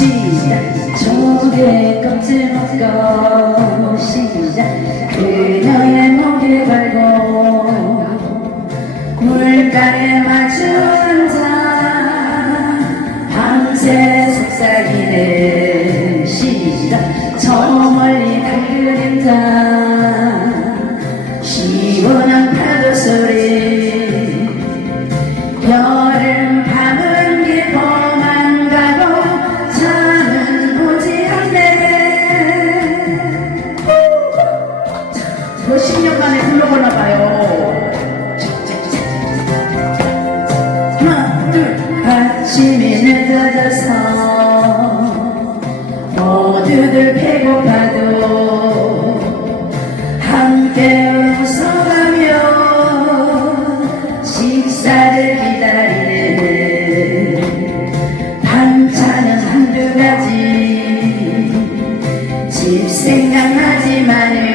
시작. 조개 껍질 묶어 시작. 그녀의 목에 걸고 물가에 마주앉아 밤새 속삭이네. 시작. 저 멀리 그린다 시원한 파도 소리. 별 저 10년 만에 불러보나 봐요. 하나 둘 아침이 늦어져서 모두들 배고파도 함께 웃어가며 식사를 기다리는 반찬은 한두 가지 집 생각나지만